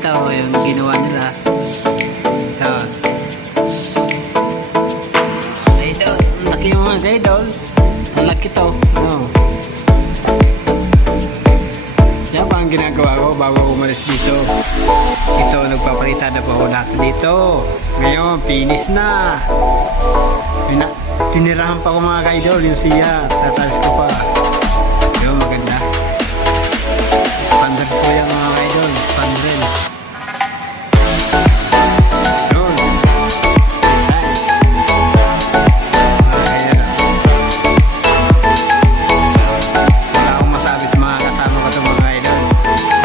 ito yung ginawa nila. Ito. Idol, ang laki yung mga idol. Ang laki to. Ano? Yan pa ang ginagawa ko bago umalis dito. Ito, nagpapalita na po ako lahat dito. Ngayon, finish na. Tinirahan pa ko mga ka-idol yung siya. Tatalis ko pa. Yun, maganda. Expander po yan mga ka-idol. Expander. Yun. Design. Wala akong masabi sa mga kasama ko ito mga ka-idol.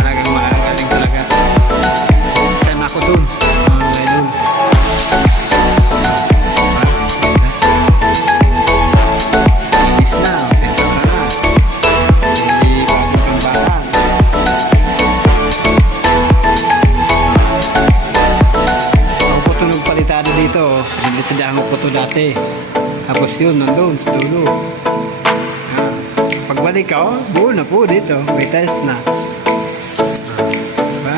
Talagang makagaling talaga. Saan ako dun mga ka-idol. Dito, tindahan ko ito dati. Tapos yun, nandun sa dulo. Pagbalik ko, buo na po dito. May tiles na. Diba?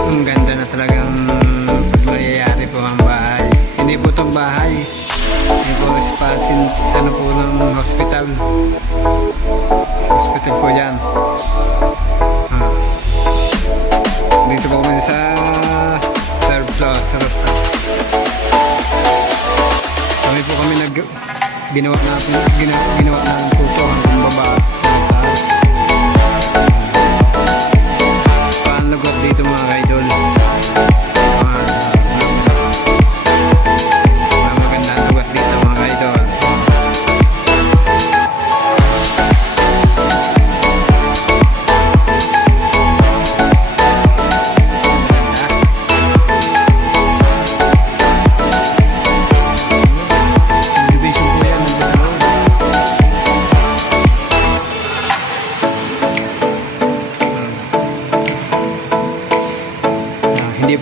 Ang ganda na talagang pagmayayari po ang bahay. Hindi po itong bahay. Hindi po spasin, ano po ng hospital. Hospital po yan. Dito po kami sa third floor. Kami po kami ginawa ng puto hanggang baba. Paano lugar dito mga idol?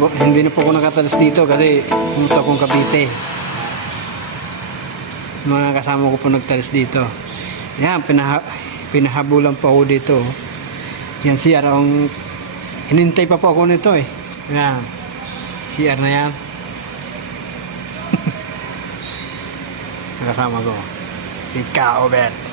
Hindi na po ako nakatalas dito kasi pumunta akong Cavite. Mga kasama ko po nagtalas dito. Yan, pinahabulan po ako dito. Yan, CR ang hinintay pa po ako nito eh. Yan, CR na yan. Kasama ko. Ikaw, Bet.